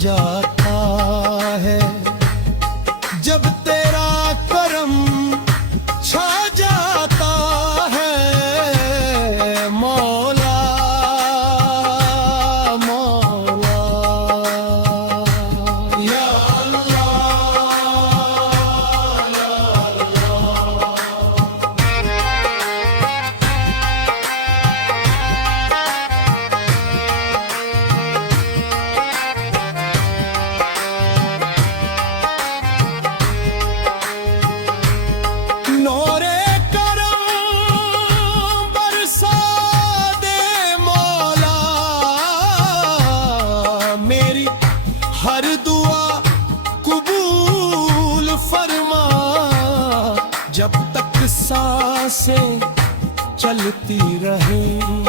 जाता है। जब तेरा करम छा जाता है मौला मौला या नौरे करम बरसा दे मौला, मेरी हर दुआ कबूल फरमा। जब तक सांसें चलती रहें